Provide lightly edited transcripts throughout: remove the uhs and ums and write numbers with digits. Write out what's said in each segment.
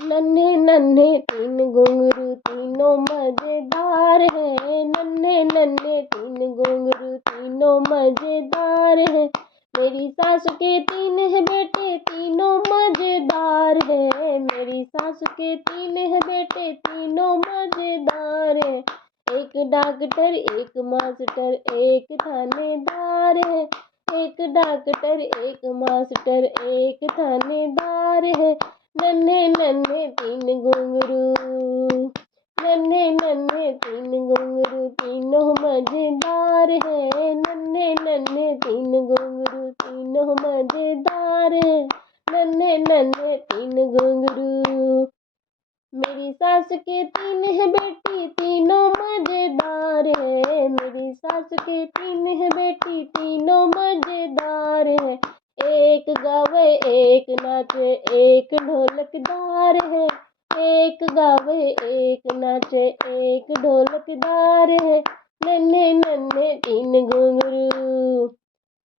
नन्हे नन्हे तीन घुंघरू तीनों मजेदार है। नन्हे नन्हे तीन घुंघरू तीनों मजेदार है। मेरी सासू के तीन है बेटे तीनों मजेदार है। मेरी सासू के तीन है बेटे तीनों मजेदार है। एक डॉक्टर एक मास्टर एक थानेदार है। एक डॉक्टर एक मास्टर एक थानेदार है। नन्हे नन्हे तीन घुंघरू नन्हे नन्हे तीन घुंघरू तीनों मजेदार है। नन्हे नन्हे तीन घुंघरू तीनों मजेदार है। नन्हे नन्हे तीन घुंघरू। मेरी सास के तीन है बेटी तीनों मजेदार है। मेरी सास के तीन है बेटी तीनों मजेदार है। एक गावे एक नाचे एक ढोलकदार है। एक गावे एक नाचे एक ढोलकदार है। नन्हे नन्हे तीन घुंघरू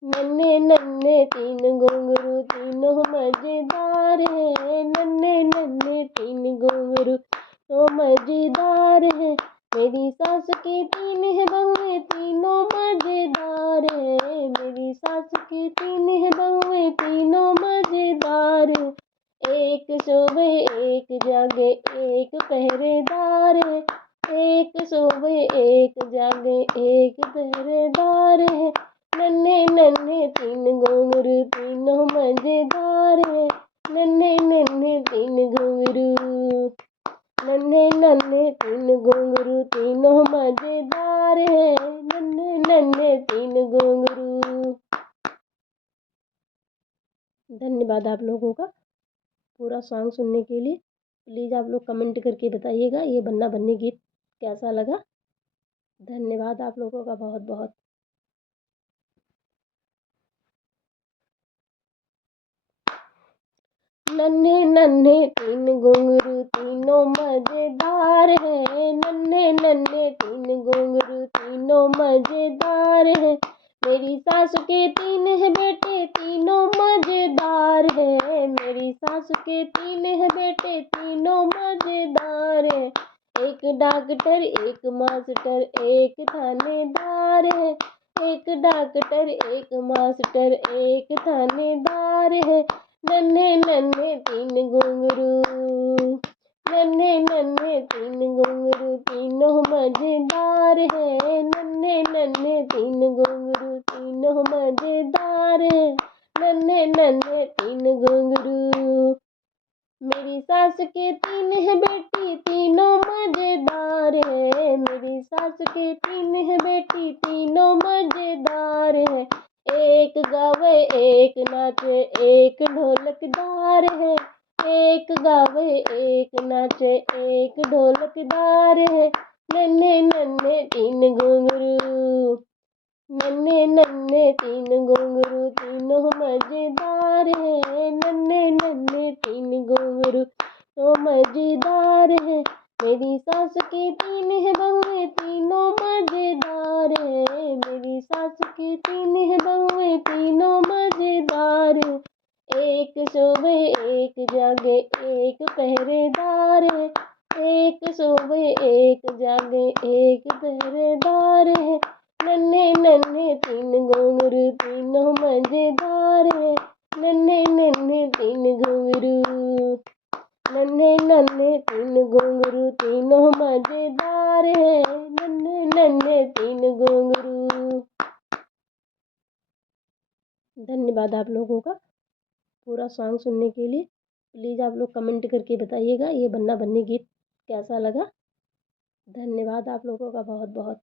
नन्हे नन्हे तीन घुंघरू तीनों मजेदार है। नन्हे नन्हे तीन घुंघरू तो मजेदार है। मेरी सास की तीन है बहुएं तीनों मजेदार है। मेरी सास की तीन है बहुएं तीनों मजेदार है। एक सोवे एक जागे एक पहरेदार है। एक सोवे एक जागे एक पहरेदार है। नन्हे नन्हे तीन घुंघरू तीनों मजेदार है। नन्हे नन्हे तीन घुंघरू नन्हे नन्हे तीन घुंघरू तीनों मजेदार है। नन्हे नन्हे तीन घुंघरू। धन्यवाद आप लोगों का पूरा सॉन्ग सुनने के लिए। प्लीज़ आप लोग कमेंट करके बताइएगा ये बन्ना बन्नी गीत कैसा लगा। धन्यवाद आप लोगों का बहुत बहुत। नन्हे नन्हे तीन घुंघरू तीनों मजेदार है। नन्हे नन्हे तीन घुंघरू तीनों मजेदार है। मेरी सासू के तीन है बेटे तीनों मजेदार है। मेरी सासू के तीन है बेटे तीनों मजेदार है। एक डॉक्टर एक मास्टर एक थानेदार है। एक डॉक्टर एक मास्टर एक थानेदार है। नन्हे नन्हे तीन घुंघरू नन्हे नन्हे तीन घुंघरू तीनों मजेदार है। नन्हे नन्हे तीन घुंघरू तीनों मजेदार है। नन्हे नन्हे तीन घुंघरू। मेरी सास के तीन है बेटी तीनों मजेदार है। मेरी सास के तीन है बेटी तीनों मजेदार है। एक गावे एक नाचे एक ढोलकदार है। एक गावे एक नाचे एक ढोलकदार है। नन्हे नन्हे तीन घुंघरू नन्हे नन्हे तीन घुंघरू तीनों मजेदार है। नन्हे नन्हे तीन घुंघरू तो मजेदार है। मेरी सास की तीन है बहुएं तीनों मजेदार है। मेरी सास की तीन है बहुएं तीनों मजेदार है। एक सोवे एक जागे एक पहरेदार है। एक सोवे एक जागे एक पहरेदार है। नन्हे नन्हे तीन घुंघरू तीनों मजेदार है। नन्हे नन्हे तीन घुंघरू नन्हे नन्हे तीन घुंघरू तीनों मजेदार है। नन्हे नन्हे तीन घुंघरू। धन्यवाद आप लोगों का पूरा सॉन्ग सुनने के लिए। प्लीज़ आप लोग कमेंट करके बताइएगा ये बन्ना बन्नी गीत कैसा लगा। धन्यवाद आप लोगों का बहुत बहुत।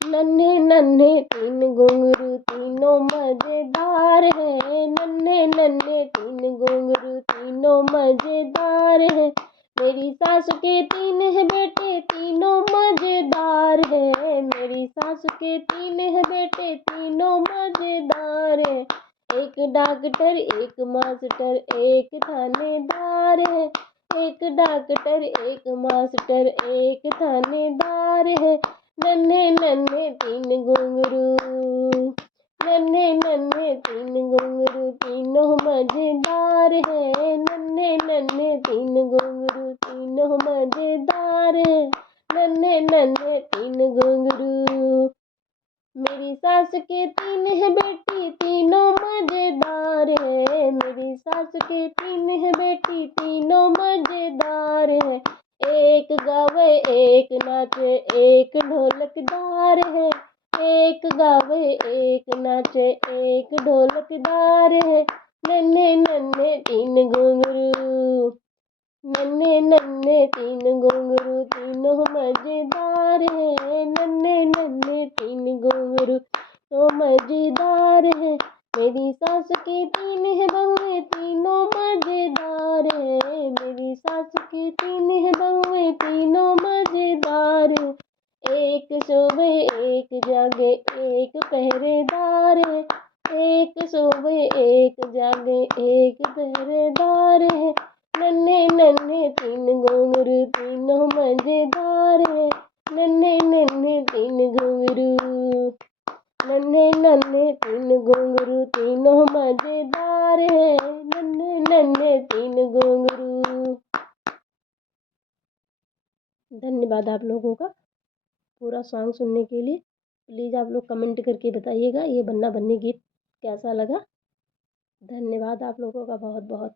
नन्हे नन्हे तीन घुंघरू तीनों मजेदार है। नन्हे नन्हे तीन घुंघरू तीनों मजेदार है। मेरी सासू के तीन है बेटे तीनों मजेदार है। मेरी सासू के तीन है बेटे तीनों मजेदार है। एक डॉक्टर एक मास्टर एक थानेदार है। एक डॉक्टर एक मास्टर एक थानेदार है। नन्हे नन्हे तीन घुंघरू नन्हे नन्हे नन्हे तीन घुंघरू तीनों मजेदार है, नन्हे नन्हे तीन घुंघरू तीनों मजेदार है, नन्हे नन्हे तीन घुंघरू। मेरी सास के तीन है बेटी तीनों मजेदार है, मेरी सास के तीन है बेटी तीनों मजेदार है। एक गावे एक नाचे एक ढोलकदार है, एक गावे एक नाचे एक ढोलकदार है, नन्हे नन्हे तीन घुंघरू, नन्हे नन्हे तीन घुंघरू तीनों मजेदार है, नन्हे नन्हे तीन घुंघरू तो मजेदार है। मेरी सास की तीन है बहुएं तीनों मजेदार है, मेरी सास की तीन है बहुएं तीनों मजेदार है। एक सोवे एक जागे एक पहरेदार है, एक सोवे एक जागे एक पहरेदार है, नन्हे नन्हे तीन घुंघरू तीनों मजेदार है, नन्हे नन्हे तीन घुंघरू, नन्हे नन्हे तीन घुंघरू तीनों मजेदार है, नन्हे नन्हे तीन घुंघरू। धन्यवाद आप लोगों का पूरा सॉन्ग सुनने के लिए। प्लीज़ आप लोग कमेंट करके बताइएगा ये बन्ना बन्नी गीत कैसा लगा। धन्यवाद आप लोगों का बहुत बहुत।